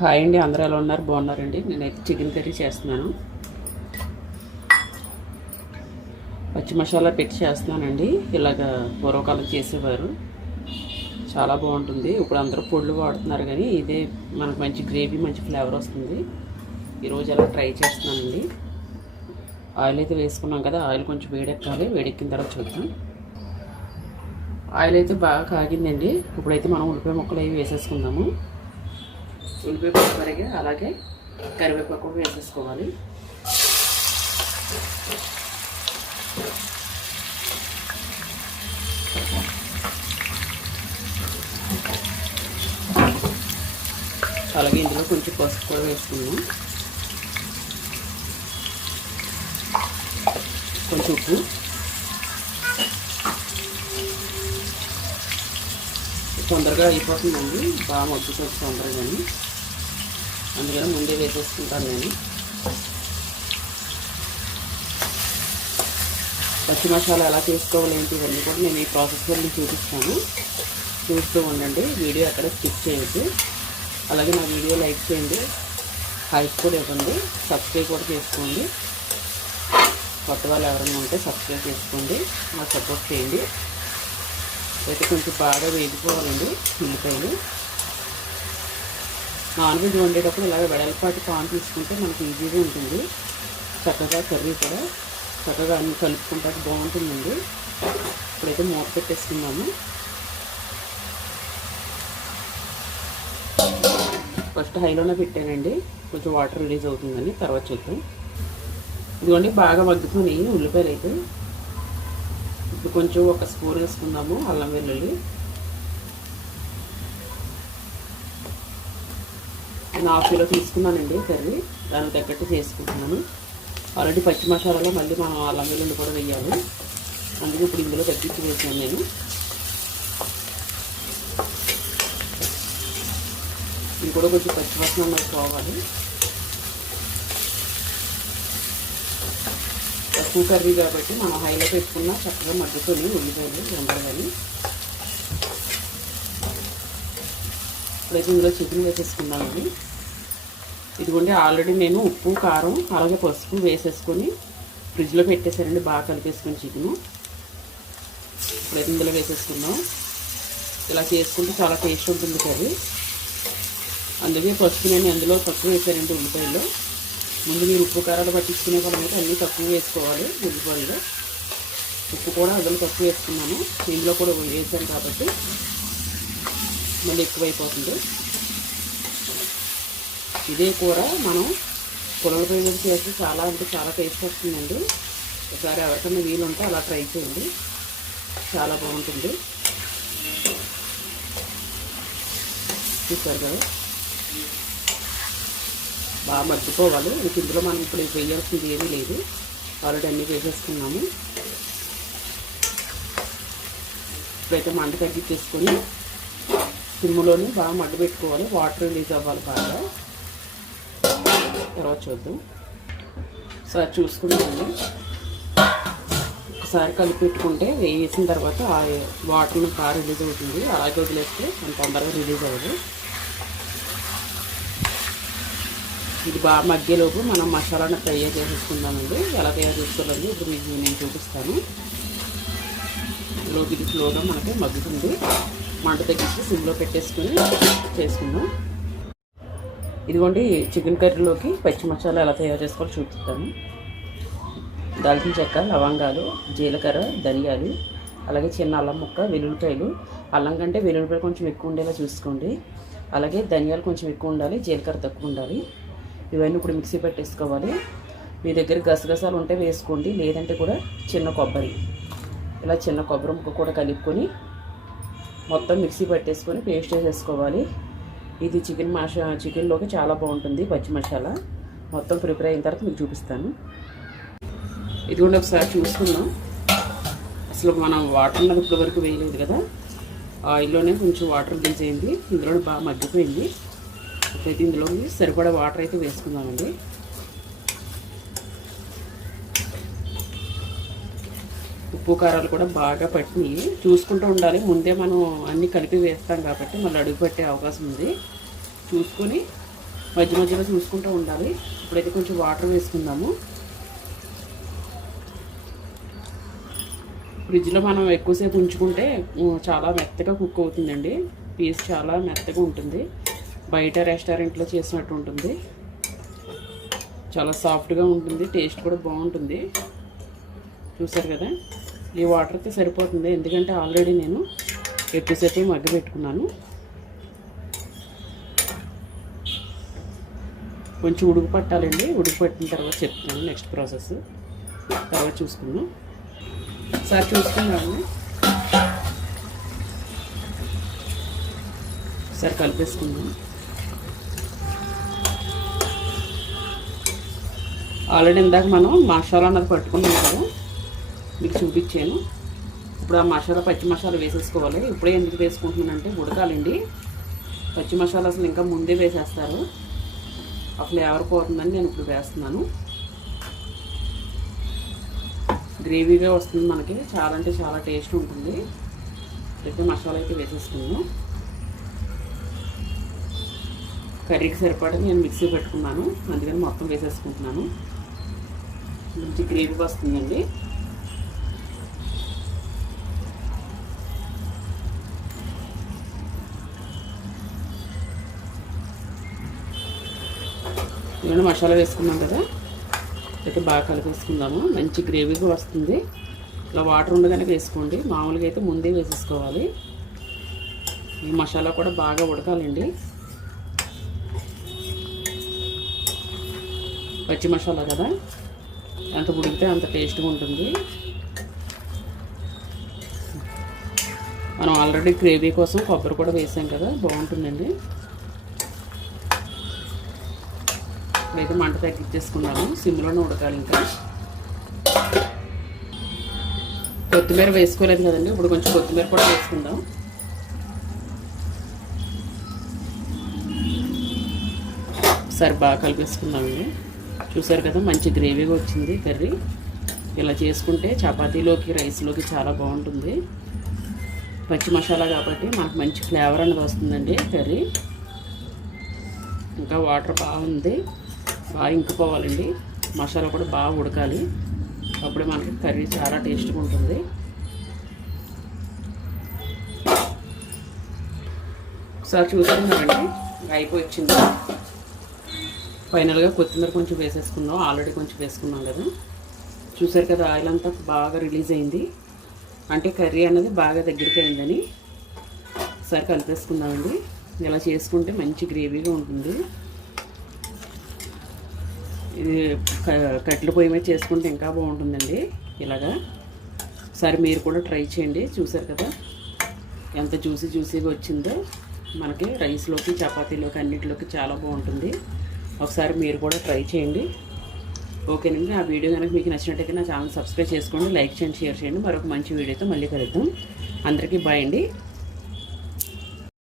Hi అండి, అందరూ ఎలా ఉన్నారు? బాగున్నారండి. నేనైతే చికెన్ కర్రీ చేస్తున్నాను. పచ్చి మసాలా పెట్టి చేస్తున్నానండి. ఇలాగ పూర్వకాలం చేసేవారు, చాలా బాగుంటుంది. ఇప్పుడు అందరూ పొడులు వాడుతున్నారు, కానీ ఇదే మనకు మంచి గ్రేవీ, మంచి ఫ్లేవర్ వస్తుంది. ఈరోజు అలా ట్రై చేస్తున్నానండి. ఆయిల్ అయితే వేసుకున్నాం కదా, ఆయిల్ కొంచెం వేడెక్కాలి. వేడెక్కిన తర్వాత చూద్దాం. ఆయిల్ అయితే బాగా కాగిందండి. ఇప్పుడైతే మనం ఉల్లిపాయ ముక్కలు అవి వేసేసుకుందాము. ఉల్లిపాయ పచ్చిమిరపకాయ అలాగే కరివేపాకు వేసేసుకోవాలి. అలాగే ఇందులో కొంచెం పసుపు కూడా వేసుకున్నాం, కొంచెం ఉప్పు, తొందరగా అయిపోతుందండి. బాగా మగ్గుతుంది తొందరగాని, అందుకని ముందే వేసేసుకుంటాను నేను. పచ్చి మసాలా ఎలా చేసుకోవాలి ఏంటి ఇవన్నీ కూడా నేను ఈ ప్రాసెస్లో చూపిస్తాను. చూస్తూ ఉండండి, వీడియో ఎక్కడ స్కిప్ చేయొద్దు. అలాగే నా వీడియో లైక్ చేయండి, హైప్ కూడా ఇవ్వండి, సబ్స్క్రైబ్ కూడా చేసుకోండి. కొత్త వాళ్ళు ఎవరైనా ఉంటే సబ్స్క్రైబ్ చేసుకోండి, నాకు సపోర్ట్ చేయండి. అయితే కొంచెం బాగా వేగిపోవాలండి ఉల్లిపాయలు. నాన్ వెజ్ వండేటప్పుడు ఇలాగ వెడల్పాటి పాన్ తీసుకుంటే మనకి ఈజీగా ఉంటుంది. చక్కగా కర్రీ కూడా చక్కగా అన్ని కలుపుకుంటానికి బాగుంటుందండి. ఇప్పుడైతే మూత పెట్టేసుకున్నాము. ఫస్ట్ హైలోనే పెట్టానండి, కొంచెం వాటర్ రిలీజ్ అవుతుందని. తర్వాత చూద్దాం. ఇదిగోండి బాగా మగ్గుతున్నాయి ఉల్లిపాయలు అయితే. ఇప్పుడు కొంచెం ఒక స్పూన్ వేసుకుందాము అల్లం వెల్లుల్లి. నేను 1/2 కిలో తీసుకున్నానండి కర్రీ, దానికి తగ్గట్టు చేసుకుంటున్నాను. ఆల్రెడీ పచ్చి మసాలాలో మళ్ళీ మనం అల్లం వెల్లుల్లి కూడా వేయాలి, అందుకే ఇప్పుడు ఇందులో తగ్గించి వేసాను నేను. ఇది కూడా కొంచెం పచ్చివాసన అన్నది పోవాలి. తక్కువ కర్రీ కాబట్టి మనం హైలో పెట్టుకున్నా చక్కగా మగ్గుతుంది ఉల్లిపాయలు ఉండగాని. ఇప్పుడైతే ఇందులో చికెన్ వేసేసుకున్నామండి. ఇదిగోండి ఆల్రెడీ నేను ఉప్పు, కారం అలాగే పసుపు వేసేసుకొని ఫ్రిడ్జ్లో పెట్టేశానండి, బాగా కలిపేసుకొని చికెను. ఇప్పుడైతే ఇందులో వేసేసుకుందాం. ఇలా చేసుకుంటే చాలా టేస్ట్ ఉంటుంది కర్రీ. అందుకే పసుపు నేను అందులో తక్కువ వేసానండి ఉల్లిపాయల్లో. ముందు మీరు ఉప్పు కారాలు పట్టించుకునే పని అన్నీ తక్కువ వేసుకోవాలి ఉల్లిపాయల్లో. ఉప్పు కూడా అందులో తక్కువ వేసుకున్నాను, ఇందులో కూడా వేసాను కాబట్టి మళ్ళీ ఎక్కువైపోతుంది. ఇదే కూర మనం పొలాల పొయ్యి మీద చేసి చాలా అంటే చాలా టేస్ట్ వస్తుందండి. ఒకసారి ఎవరికైనా వీలు ఉంటే అలా ట్రై చేయండి, చాలా బాగుంటుంది. చూస్తారు కదా, బాగా మర్చిపోవాలి. ఇందులో మనం ఇప్పుడు వేయాల్సింది ఏమీ లేదు, ఆల్రెడీ అన్నీ వేసేసుకున్నాము. ఇప్పుడైతే మంట తగ్గించేసుకొని సిమ్లోని బాగా మడ్డ పెట్టుకోవాలి, వాటర్ రిలీజ్ అవ్వాలి బాగా. తర్వాత చూద్దాం. ఒకసారి చూసుకుంటాము, ఒకసారి కలిపి పెట్టుకుంటే వేసిన తర్వాత ఆ వాటర్ బాగా రిలీజ్ అవుతుంది. అలాగే వదిలేస్తే అంత తొందరగా రిలీజ్ అవ్వదు. ఇది బాగా మగ్గేలోపు మనం మసాలాను తయారు చేసేసుకుందామండి. ఎలా తయారు చేసుకోవాలండి ఇప్పుడు మీకు నేను చూపిస్తాను. ఇది స్లోగా మనకి మగ్గుతుంది. మంట తగ్గించి సిమ్లో పెట్టేసుకొని చేసుకుందాం. ఇదిగోండి చికెన్ కర్రీలోకి పచ్చి మసాలా ఎలా తయారు చేసుకోవాలో చూపిస్తాను. దాల్చిన చెక్క, లవంగాలు, జీలకర్ర, ధనియాలు, అలాగే చిన్న అల్లం ముక్క, వెల్లుల్లిపాయలు. అల్లం కంటే వెల్లుల్లిపాయలు కొంచెం ఎక్కువ ఉండేలా చూసుకోండి. అలాగే ధనియాలు కొంచెం ఎక్కువ ఉండాలి, జీలకర్ర తక్కువ ఉండాలి. ఇవన్నీ ఇప్పుడు మిక్సీ పెట్టేసుకోవాలి. మీ దగ్గర గసగసాలు ఉంటే వేసుకోండి, లేదంటే కూడా చిన్న కొబ్బరి, ఇలా చిన్న కొబ్బరి ముక్క కూడా కలుపుకొని మొత్తం మిక్సీ పట్టేసుకొని పేస్ట్ వేసేసుకోవాలి. ఇది చికెన్లోకి చాలా బాగుంటుంది పచ్చి మసాలా. మొత్తం ప్రిపేర్ అయిన తర్వాత మీకు చూపిస్తాను. ఇది కూడా ఒకసారి చూసుకుందాం. అసలు మనం వాటర్ అన్నది ఇప్పటి వరకు వేయలేదు కదా, ఆయిల్లోనే కొంచెం వాటర్ రిలీజ్ అయింది. ఇందులో బాగా మగ్గిపోయింది. అయితే ఇందులో సరిపడా వాటర్ అయితే వేసుకుందామండి. ఉప్పు కారాలు కూడా బాగా పట్టినాయి, చూసుకుంటూ ఉండాలి. ముందే మనం అన్నీ కలిపి వేస్తాం కాబట్టి మళ్ళీ అడుగు పట్టే అవకాశం ఉంది. చూసుకొని మధ్య మధ్యలో చూసుకుంటూ ఉండాలి. ఇప్పుడైతే కొంచెం వాటర్ వేసుకుందాము. ఫ్రిడ్జ్లో మనం ఎక్కువసేపు ఉంచుకుంటే చాలా మెత్తగా కుక్ అవుతుందండి. పీస్ చాలా మెత్తగా ఉంటుంది. బయట రెస్టారెంట్లో చేసినట్టు ఉంటుంది. చాలా సాఫ్ట్గా ఉంటుంది. టేస్ట్ కూడా బాగుంటుంది. చూసారు కదా, ఈ వాటర్ అయితే సరిపోతుంది. ఎందుకంటే ఆల్రెడీ నేను ఎక్కువసేపు మగ్గి పెట్టుకున్నాను. కొంచెం ఉడుకు పట్టాలండి. ఉడుకు పట్టిన తర్వాత చెప్తాను నెక్స్ట్ ప్రాసెస్. తర్వాత చూసుకుందాం. ఒకసారి చూసుకుందాము. ఒకసారి కలిపేసుకుందాం. ఆల్రెడీ ఇందాక మనం మసాలా అన్నది పట్టుకున్నాం కదా, మీకు చూపించాను. ఇప్పుడు ఆ మసాలా, పచ్చి మసాలా వేసేసుకోవాలి. ఇప్పుడే ఎందుకు వేసుకుంటున్నానంటే ఉడకాలండి. పచ్చి మసాలా అసలు ఇంకా ముందే వేసేస్తారు, ఆ ఫ్లేవర్ పోతుందని నేను ఇప్పుడు వేస్తున్నాను. గ్రేవీగా వస్తుంది మనకి. చాలా అంటే చాలా టేస్ట్ ఉంటుంది. అయితే మసాలా అయితే వేసేసుకున్నాను. కర్రీకి సరిపడా నేను మిక్సీ పెట్టుకున్నాను, అందుకని మొత్తం వేసేసుకుంటున్నాను. మంచి గ్రేవీ వస్తుందండి. నేను మసాలా వేసుకున్నాం కదా, అయితే బాగా కలిపేసుకుందాము. మంచి గ్రేవీగా వస్తుంది. ఇలా వాటర్ ఉండగానే వేసుకోండి. మామూలుగా అయితే ముందే వేసేసుకోవాలి. ఈ మసాలా కూడా బాగా ఉడకాలండి. పచ్చి మసాలా కదా, ఎంత ఉడికితే అంత టేస్ట్గా ఉంటుంది. మనం ఆల్రెడీ గ్రేవీ కోసం కొబ్బరి కూడా వేసాం కదా, బాగుంటుందండి. ఇప్పుడైతే మంట తగ్గించేసుకున్నాము. సిమ్లోనే ఉడకాలి. ఇంకా కొత్తిమీర వేసుకోలేదు కదండి, ఇప్పుడు కొంచెం కొత్తిమీర కూడా వేసుకుందాం. ఒకసారి బాగా కలిపేసుకుందామండి. చూసారు కదా, మంచి గ్రేవీగా వచ్చింది కర్రీ. ఇలా చేసుకుంటే చపాతీలోకి, రైస్లోకి చాలా బాగుంటుంది. పచ్చి మసాలా కాబట్టి మనకు మంచి ఫ్లేవర్ అనేది వస్తుందండి కర్రీ. ఇంకా వాటర్ బాగుంది, బాగా ఇంకిపోవాలండి. మసాలా కూడా బాగా ఉడకాలి, అప్పుడే మనకి కర్రీ చాలా టేస్ట్గా ఉంటుంది. ఒకసారి చూసుకున్నామండి, అయిపోయి వచ్చింది. ఫైనల్గా కొత్తిమీర కొంచెం వేసేసుకున్నాం. ఆల్రెడీ కొంచెం వేసుకున్నాం కదా. చూసారు కదా, ఆయిల్ అంతా బాగా రిలీజ్ అయింది. అంటే కర్రీ అనేది బాగా దగ్గరికి అయిందని. ఒకసారి కలిపేసుకుందామండి. ఇలా చేసుకుంటే మంచి గ్రేవీగా ఉంటుంది. ఇది కట్టెల పొయ్యి మీద చేసుకుంటే ఇంకా బాగుంటుందండి ఇలాగా. ఒకసారి మీరు కూడా ట్రై చేయండి. చూసారు కదా ఎంత జ్యూసీగా వచ్చిందో. మనకి రైస్లోకి, చపాతీలోకి, అన్నిటిలోకి చాలా బాగుంటుంది. ఒకసారి మీరు కూడా ట్రై చేయండి. ఓకేనండి. ఆ వీడియో కనుక మీకు నచ్చినట్టయితే నా ఛానల్ సబ్స్క్రైబ్ చేసుకోండి, లైక్ చేయండి, షేర్ చేయండి. మరొక మంచి వీడియోతో మళ్ళీ కలుద్దాం. అందరికీ బాయ్ అండి.